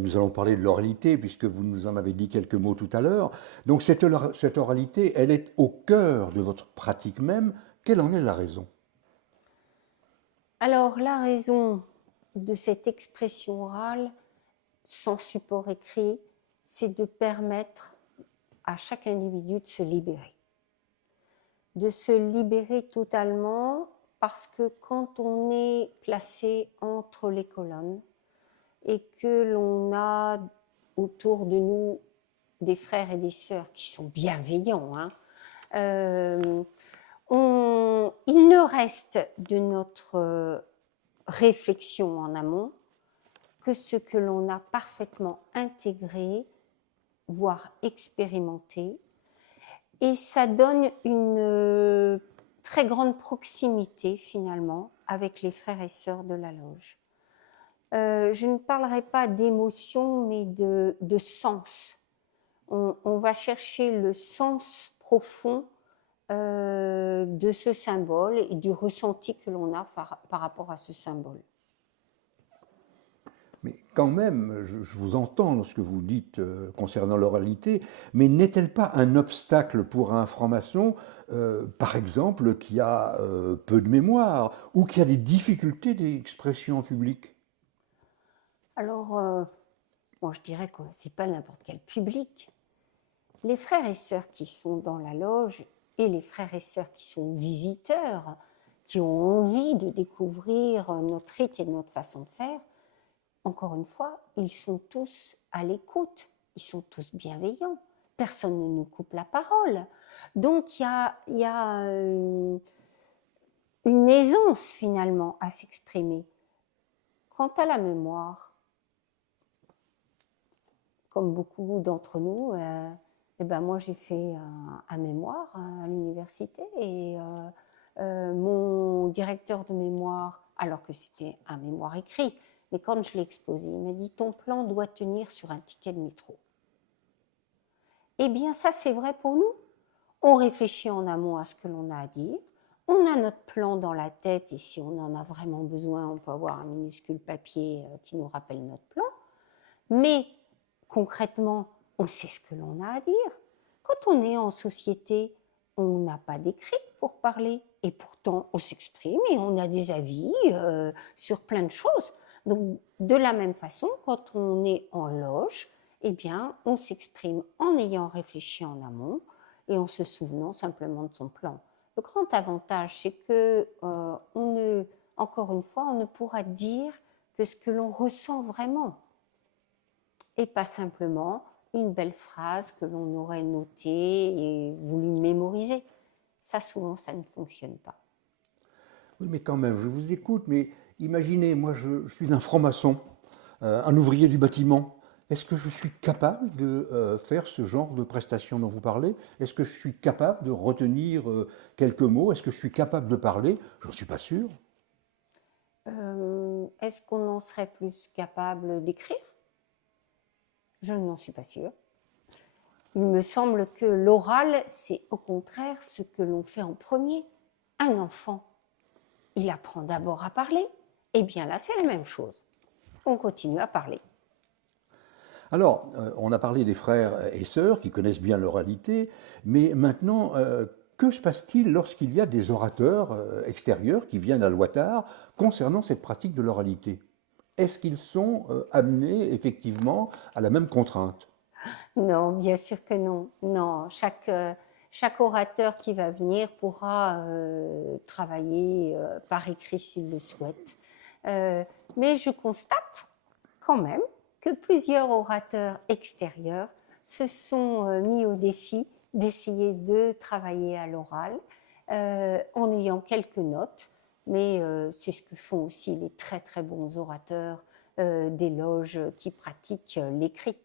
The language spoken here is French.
bien, nous allons parler de l'oralité, puisque vous nous en avez dit quelques mots tout à l'heure. Donc cette oralité, elle est au cœur de votre pratique même. Quelle en est la raison? Alors, la raison de cette expression orale, sans support écrit, c'est de permettre à chaque individu de se libérer. De se libérer totalement, parce que quand on est placé entre les colonnes et que l'on a autour de nous des frères et des sœurs qui sont bienveillants, il ne reste de notre réflexion en amont que ce que l'on a parfaitement intégré, voire expérimenté, et ça donne une très grande proximité finalement avec les frères et sœurs de la loge. Je ne parlerai pas d'émotion, mais de sens. On va chercher le sens profond de ce symbole et du ressenti que l'on a par rapport à ce symbole. Mais quand même, je vous entends dans ce que vous dites concernant l'oralité, mais n'est-elle pas un obstacle pour un franc-maçon, par exemple, qui a peu de mémoire ou qui a des difficultés d'expression en public? Alors, moi je dirais que ce n'est pas n'importe quel public. Les frères et sœurs qui sont dans la loge et les frères et sœurs qui sont visiteurs, qui ont envie de découvrir notre rite et notre façon de faire, encore une fois, ils sont tous à l'écoute, ils sont tous bienveillants. Personne ne nous coupe la parole. Donc il y a une aisance finalement à s'exprimer. Quant à la mémoire, comme beaucoup d'entre nous, eh ben moi j'ai fait un mémoire à l'université et mon directeur de mémoire, alors que c'était un mémoire écrit, mais quand je l'ai exposé, il m'a dit ton plan doit tenir sur un ticket de métro. Eh bien ça c'est vrai pour nous. On réfléchit en amont à ce que l'on a à dire, on a notre plan dans la tête et si on en a vraiment besoin, on peut avoir un minuscule papier qui nous rappelle notre plan, mais concrètement, on sait ce que l'on a à dire. Quand on est en société, on n'a pas d'écrit pour parler et pourtant on s'exprime et on a des avis sur plein de choses. Donc de la même façon, quand on est en loge, eh bien on s'exprime en ayant réfléchi en amont et en se souvenant simplement de son plan. Le grand avantage, c'est que encore une fois, on ne pourra dire que ce que l'on ressent vraiment et pas simplement une belle phrase que l'on aurait notée et voulu mémoriser. Ça, souvent, ça ne fonctionne pas. Oui, mais quand même, je vous écoute, mais imaginez, moi je suis un franc-maçon, un ouvrier du bâtiment. Est-ce que je suis capable de faire ce genre de prestation dont vous parlez? Est-ce que je suis capable de retenir quelques mots? Est-ce que je suis capable de parler? Je n'en suis pas sûr. Est-ce qu'on en serait plus capable d'écrire? Je n'en suis pas sûre. Il me semble que l'oral, c'est au contraire ce que l'on fait en premier. Un enfant, il apprend d'abord à parler. Eh bien là, c'est la même chose. On continue à parler. Alors, on a parlé des frères et sœurs qui connaissent bien l'oralité, mais maintenant, que se passe-t-il lorsqu'il y a des orateurs extérieurs qui viennent à Loitard concernant cette pratique de l'oralité? Est-ce qu'ils sont amenés effectivement à la même contrainte? Non, bien sûr que non. Non, chaque orateur qui va venir pourra travailler par écrit s'il le souhaite. Mais je constate quand même que plusieurs orateurs extérieurs se sont mis au défi d'essayer de travailler à l'oral en ayant quelques notes, mais c'est ce que font aussi les très très bons orateurs des loges qui pratiquent l'écrit.